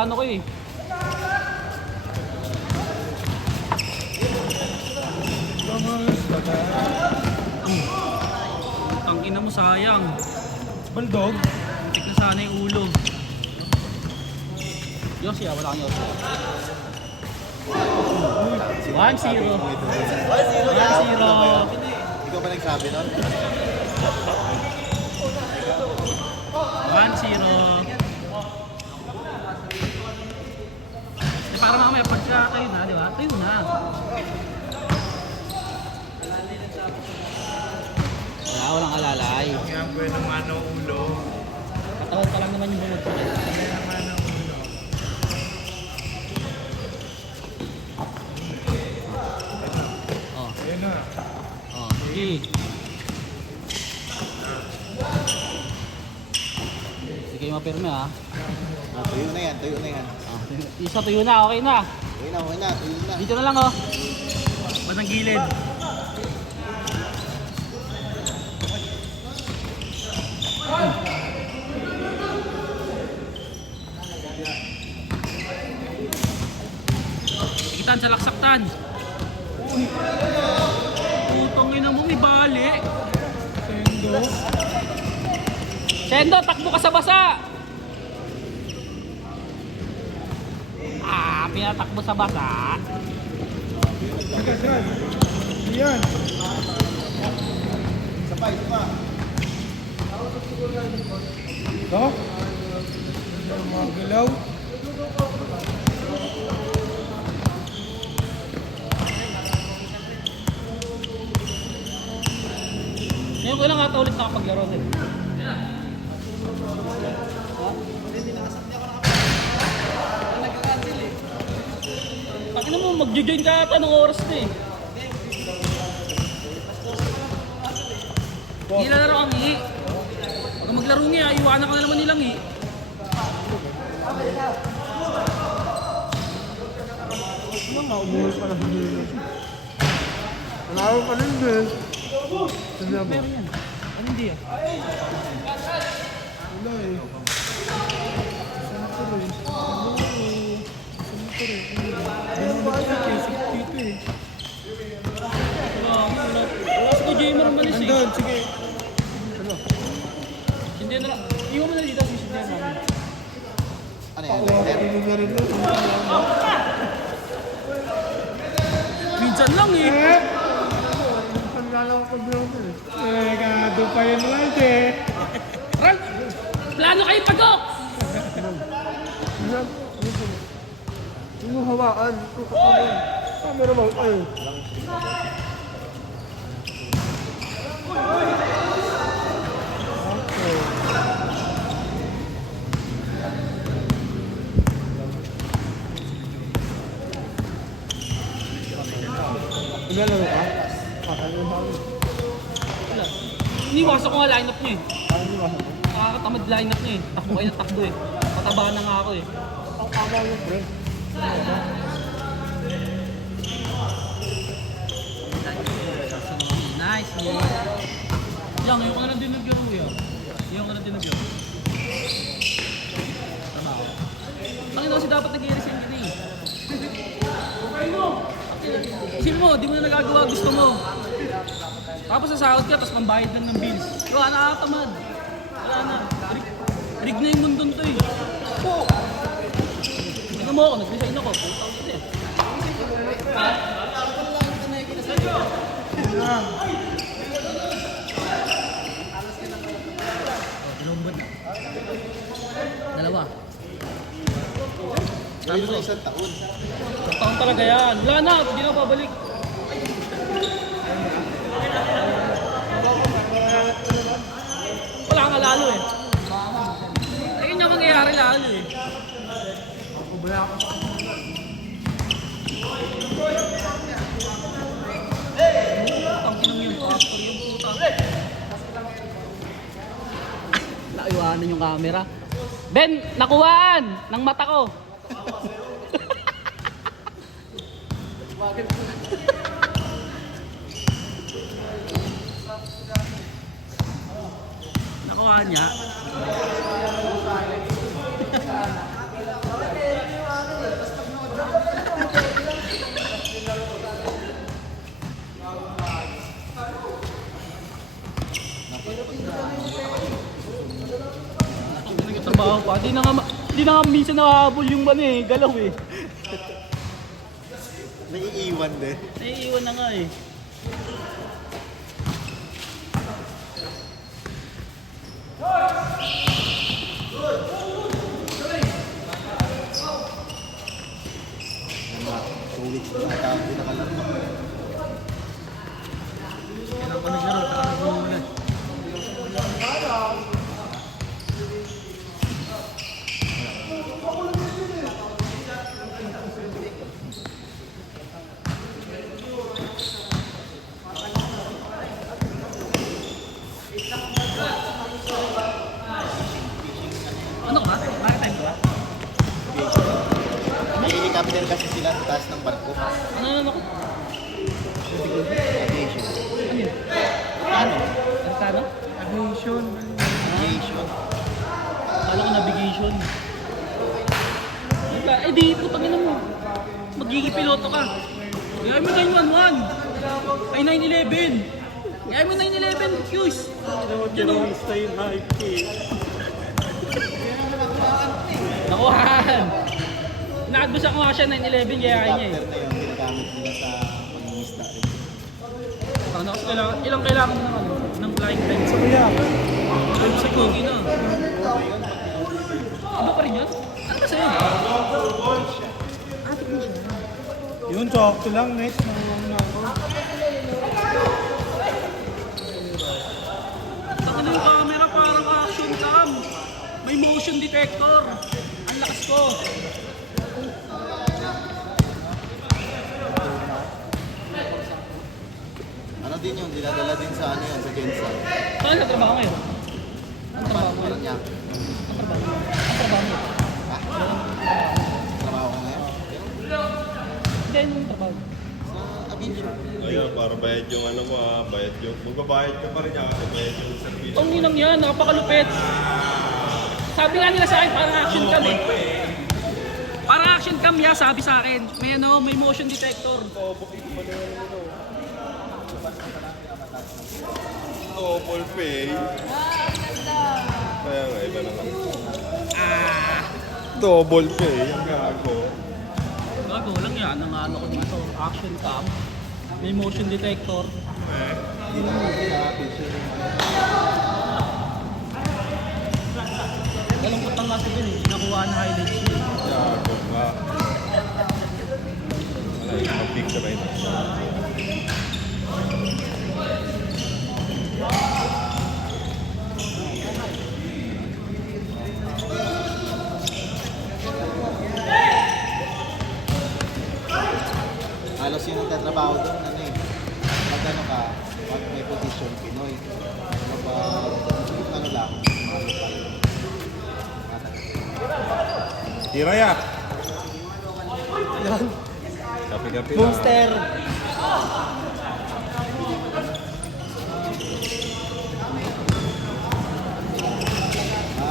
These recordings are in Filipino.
Ano ko eh. Tangina mo, sayang. Bulldog? Muntik na sana yung ulo. Yossi ah, wala kang Yossi. 1-0. 1-0. Ikaw ba nagsabi nun? 1-0. Para mamaya pagka tayo na, di ba? Tayo na. Wala, walang alalay. Kaya ang buwan naman ang ulo. Katawan pa lang naman yung bungod ko. Kaya naman ang ulo. Oh, Ayun na. oh, sige. Sige, mapirme ha. Tuyo na yan, tuyo na yan. Ah, isa tuyo na, okay na. Okay na, tuyo na. Dito na lang oh. Batang gilid. Ikitan sa laksaktan. Putong ina mo, may bali. Sendo. Sendo, takbo ka sa basa. Ah, pinatakbo sa basa. Saan? Yan. Isa pa. Ito? Ang mga galaw. Ngayon ko lang ata ulit nakapaglaro din. Pakina mo, mag-join ka ata ng oras na eh. Hindi na laro ang i. Pag maglaro niya, iwanan ka na naman nilang i. Ano nga, umuwi pa na sa dilo. Panalo pa rin din. Sabi mo. Pero yan. Ano hindi ah? Wala eh. Saan rin? Wala si Kujamer ang malis eh. Andun, sige. Hindi na lang. Iwan mo na dito si Sidney namin. Ano yan? Pakuha ko na rin doon. Minsan lang eh. Saan nga lang ako bilog eh. Gado pa yun lang eh. Ral! Plano kayo pagok! Yung hawaan. Camera mo. Ay. Ilalaro ka? Kakalo ba? Wala. Iniwasan ko nga line-up niya eh. Ano ba? Nakakatamad line-up niya eh. Takbo kayo ng takbo eh. Pataba na nga ako eh. Ang tama mo, pre. Nice. Yang, ngayon ko na lang dinugyan mo yan. Ngayon ko na dinugyan. Tama ako. Tangin kasi dapat nag-i-resign ka na eh. Isipin mo, di mo na nagagawa, gusto mo. Tapos sasahod ka, tapos pambayad lang ng bills. Wala, nakakatamad. Wala na. Rig na yung mundo to eh. Oo. Tignan mo ako, nag-resign ako. Putang ina eh. Lumbod na. Dalawa. Sabi mo isang taon. Taon talaga yan. Wala na, hindi na babalik. Wala kang lalo eh. Ayun yung mangyayari lalo eh. Tangkinang yung tractor yung puta. Naiwanan yung camera. Ben, nakuhaan ng mata ko. Nakuha niya. Hindi na nga minsan nakahabol yung galaw eh. Naiiwan din. Naiiwan na nga eh. Sulit na tawag din nakalaro. Kailan pa naglaro, nakakagawa mo na. Ano ka? Maritime ka ba? Helicopter kasi sila sa taas ng barko. Ano ko? Aviation. Ano yun? Ano? Ano? Aviation. Aviation. Kala ko navigation. Eh di, putang ina mo. Magiging piloto ka. Gaya mo 911. Ay 911. Gaya mo 911, Fuse. Yan o. yung hype eh. Nakuhaan. Nakagbusa ko nga siya 911, kaya kanya eh. Helicopter na yung ginagamit nila sa pangingisda rin. Ano kasi ilang kailangan mo ng flying time? So kuya, 12 seconds, na. Iba pa rin yun? Ano ba sa'yo? yun, sakto lang. Next, nangulang na ako. Saka na yung camera parang action cam. May motion detector. Ang lakas ko. Ano din yun? Dinadala din sa ano yun? Sa Gensan. Saan ka trabaho ngayon? Ang trabaho mo? Parang niya. Ang trabaho mo? Ang trabaho mo? Ha? Trabaho ko ngayon? Hindi, yung trabaho. Sa aviation. Ayun, para bayad yung ano mo bayad yung... Magbabayad ka pa rin niya kasi bayad yung service. Ang ninang yan, napakalupit. Sabi nga nila sa akin, parang action cam eh. Parang action cam ya, sabi sa akin. May motion detector. Double pay. Kaya nga, iba naman. Double pay, ang gago. Gago lang yan, ang ano ko dito. Action cam. May motion detector. Hindi naman sa aviation. Galungkot lang kasi dun eh. Nakuha na highlights yun. Gago nga. Wala, mag-picture right now. Halos yung nagtatrabaho doon, ano eh. Pag ano ka, pag may position, Pinoy. Kapag ano lang, mga lokal. Tira ya! Yan. Kapi-kapi lang. Boomster.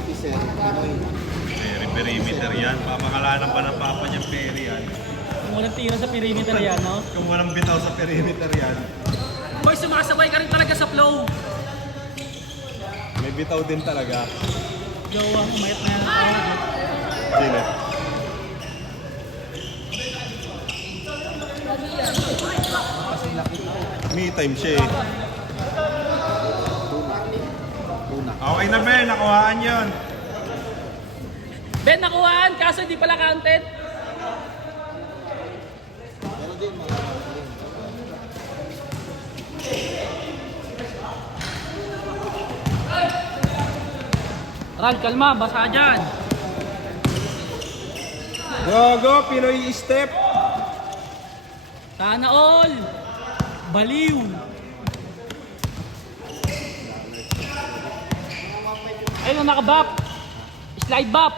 Officer, Pinoy. Perimeter yan. Pamangalanan pa ng papa niyang peri yan. Kung walang tira sa perimeter yan, no? Kung walang bitaw sa perimeter yan. Boy, sumasabay ka rin talaga sa flow. May bitaw din talaga. Jowa, umayat na yan. Sino? Me time siya eh. Tuna. Okay na Ben, nakuhaan yun. Ben, nakuhaan, kaso hindi pala counted. Pero din, mga Ral, kalma, basa dyan. Go, Pinoy step. Sana all. Baliw. Ayun, nakabap. Slide bap.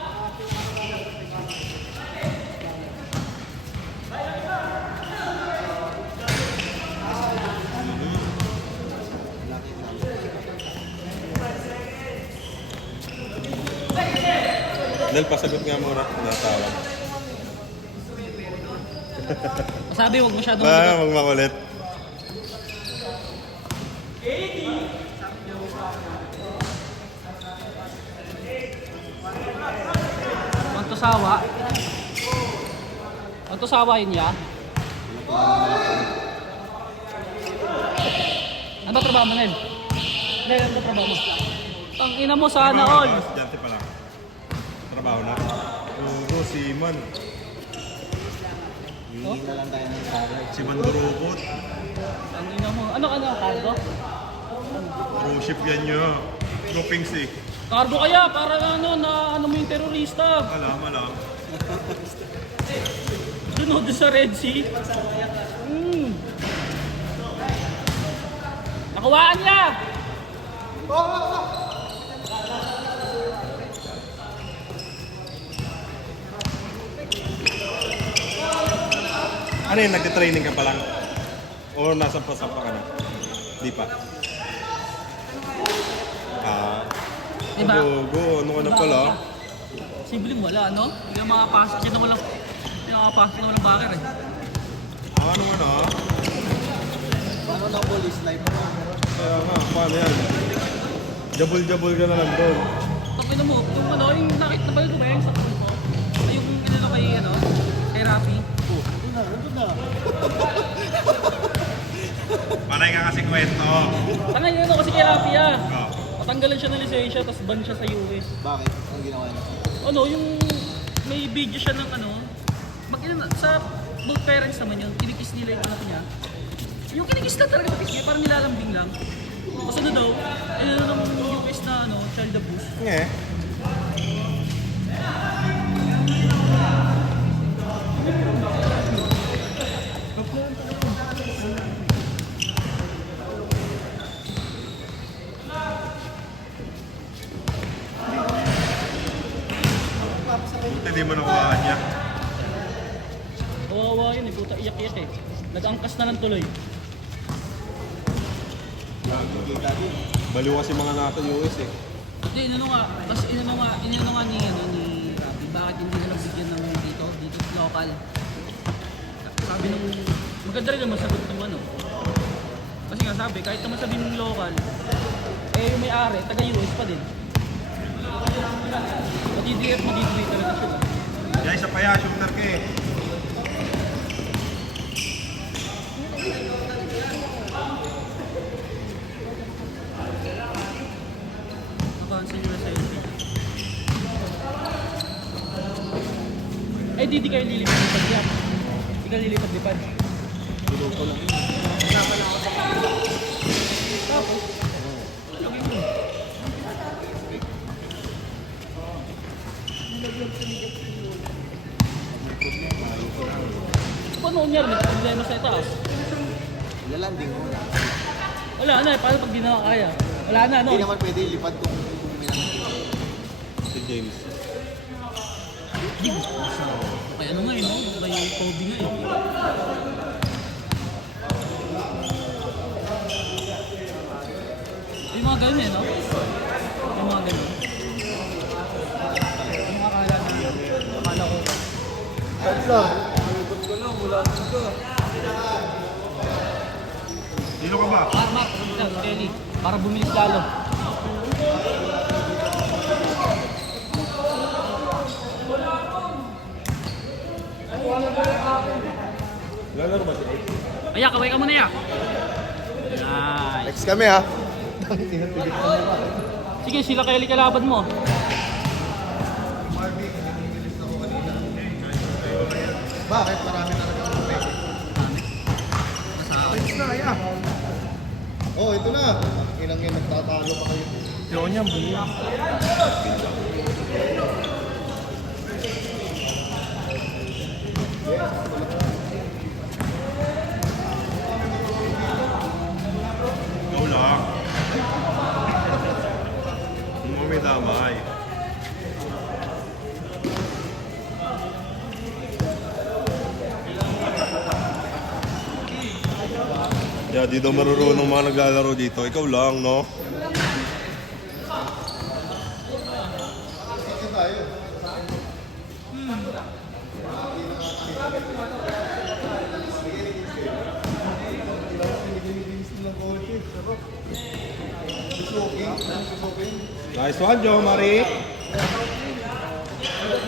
Dahil pasagot nga muna na tawag. Sabi, huwag masyadong Huwag makulit. sawa. Ang to sawain niya. Ano ba trabaho mo, Nel? Nel, ano ba trabaho mo? Ang ina mo, sana all. Estudyante pa lang. Trabaho na. Oo, si Man. Hihingi na lang tayo ng salary. Si Man Durukot. Ang ina mo. Ano, cargo? Cruise ship yan nyo. Groupings eh. Cargo kaya, para ano mo yung terorista. Alam. Sunod sa Red Sea. Nakuhaan niya! Ano yun, nagtitraining ka pa lang? O nasa pasampa ka na? Di pa. Diba? Go, ano ka na pala? Sibling wala, no? Hindi na makapasok siya na walang backer eh. Ano? Ano ng police life mo? Kaya nga, paano yan? Jabul-jabul ka na lang doon. Tapos mo, yung nakita na ba yung sa pool ko? Ay, yung kay Rafi. Nandun na. Panay ka kasi kwento. Tangay yun kasi kay Rafi ah. Oh. Patanggalan siya ng lisensya, tapos ban siya sa US. Bakit? Ang ginawa niya? Yung may video siya ng sa both parents naman yun, kinikis nila yung anak niya. Yung kinikis lang talaga, parang nilalambing lang. Kasi daw, ng US na child abuse. Nge. Buti di mo nakuhaan niya. Kawawa yun eh, puta iyak-iyak eh. Nag-angkas na ng tuloy. Baliw kasi mga nasa US eh. Hindi, inano nga ni Rafi, bakit hindi na nagbigyan ng dito local. Sabi nung, maganda rin naman sagot ng Kasi nga sabi, kahit naman sabi ng local, yung may-ari, taga-US pa din. Mag-DDF talaga siya. Yan, isa pa yan, shooter ka eh. Nakancel yung SLP. Di kayo lilipad yan. Di kayo lilipad-lipad. Piloto lang. Tapos, paano niya may problema sa itaas? Lalanding mo na. Wala na, paano pag di na kaya? Wala na, Hindi naman pwede ilipad kung may nakikita. Si James. Kaya nga no? Kaya yung Kobe nga Yung mga ganun no? Yung mga ganun. Yung akala ko. Sino ka ba? Mark, Kelly, para bumilis lalo. Lalaro ba siya? Aya, kaway ka muna ya. Nice. Next kami ha. Sige, sila Kelly kalaban mo. Bakit? Marami talaga ng peke. Next na kaya. Oh, ito na. Ilang yung nagtatalo pa kayo. Yun niya, buya. Ikaw lang. Hindi mo may damay. Yeah, di daw marurunong mga naglalaro dito. Ikaw lang, no? Ito tayo. Susuking. Nice one, Joe Marie.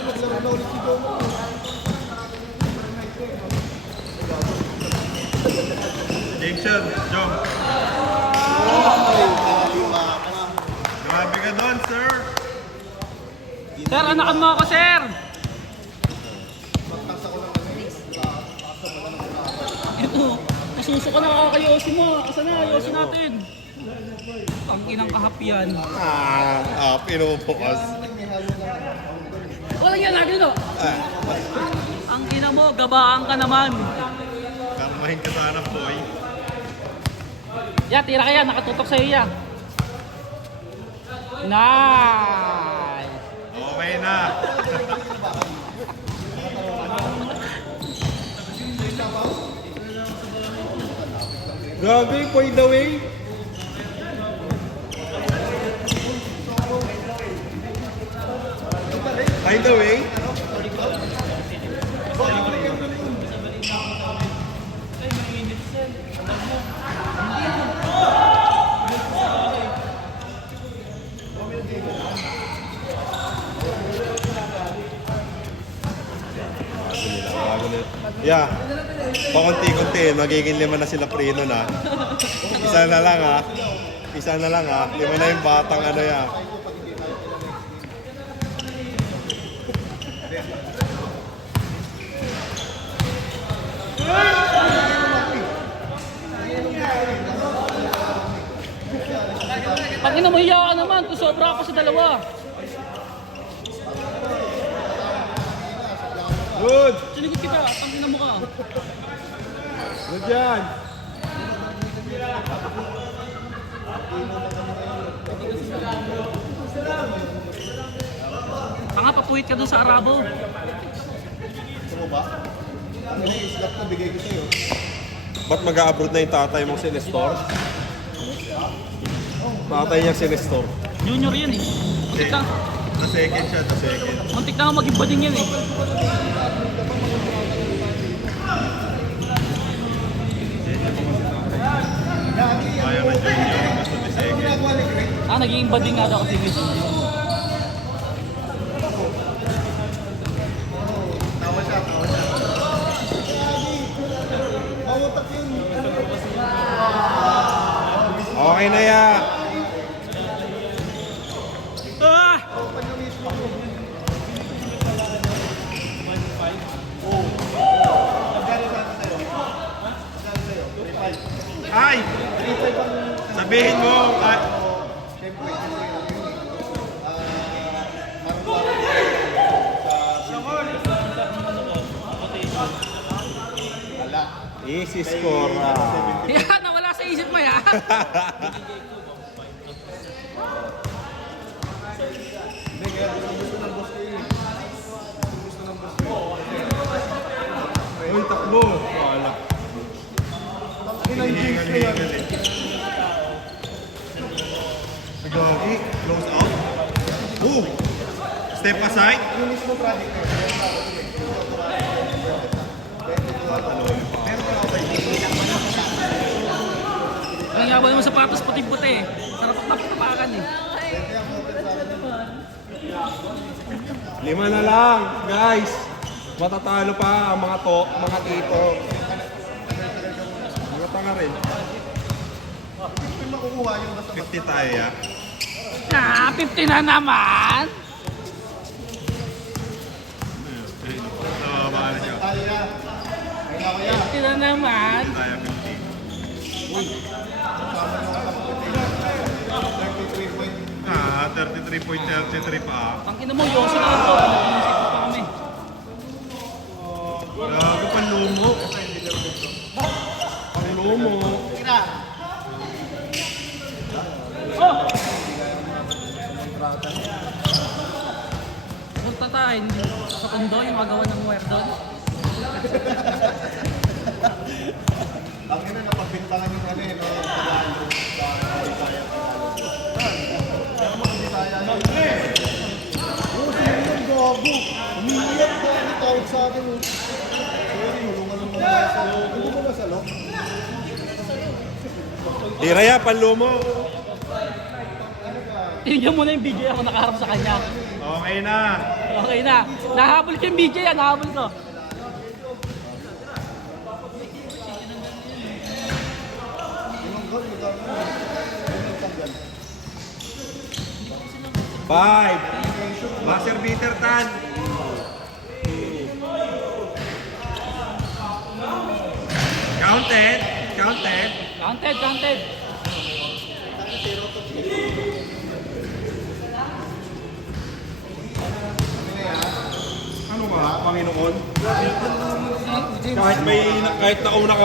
Naglaro na ulit Jameson, Jom. Grabe ka doon, sir. Sir, anakan mo ako, sir! Ito, nasusuka na ako kay Yossi mo. Asan na, Yossi natin? Ang inang kahapian. Pinupukas. Walang yan natin ito. Ang ina mo, gabaan ka naman. Karmahin ka sana, boy. Ya, tira ka yan. Nakatutok sa'yo yan. Nice! Okay na. Grabe, point away. By the way, yeah, pakunti-kunti, magiging 5 na sila prino na. Isa na lang ha. Isa na lang ha. 5 na yung batang ano yan. Pag ina mo, hiya ka naman. Kung sobra ka sa dalawa. Good. Sinigod kita. Pag ina mo ka. Good yan. Tanga, papuwit ka dun sa Arabo. Gusto mo ba? Ano yung slot na bigay ko sa'yo? Ba't mag-a-abroad na yung tatay mong si Nestor? Tatay niya si Nestor. Junior yan eh. Muntik na, The second siya, the second. muntik na maging bading yan eh. Kaya na junior, gusto the second. Ah, naging bading nga daw kasi Miss. Tawa siya, tawa siya. Mamutak yun. Okay na ya. Ah! Ay! Sabihin mo, Siyempre, easy score. Yan, nawala sa isip mo yan. Uy, takbo. Wala. Hinihingal-hingal eh. Gagi, close out. Ooh! Step aside. yung mismo project ko. Ang yawa yung sapatos puti-puti eh. Sarap at tapakan eh. 5 na lang, guys. Matatalo pa ang mga mga tito. Mga tanga rin. Yung makukuha yung basta 50 tayo ya. Ah, 50 na naman. Bahala siya. tayo na. Ay na kaya. 50 na naman. Tayo 50. Kasama nyo ang kapatid. 33 point. 33.33 pa. Ang ina mo, Yossi na ito. Nag-iisip pa kami. Gago panlumo. Panglumo. Oh! Punta tayo sa kundo yung magawa ng wire doon. Ang ina napagbintangan yung ano eh, no? Tagalog. Pero mga Bisaya yun. Oo, sino yun, gago? Umiiyak ka, ano tawag sa akin? Sorry, hulungan ng mga sa loob. Hindi mo ba sa loob? Tira ya, panlumo. Tingnan mo na yung video ako nakaharap sa kanya. Okay na. Okay na. Nahabol ko yung BJ yan, nahabol ko. Five. Master beater tan. Counted. Counted. Counted, counted. Ano ba, Panginoon? Kahit nauna ka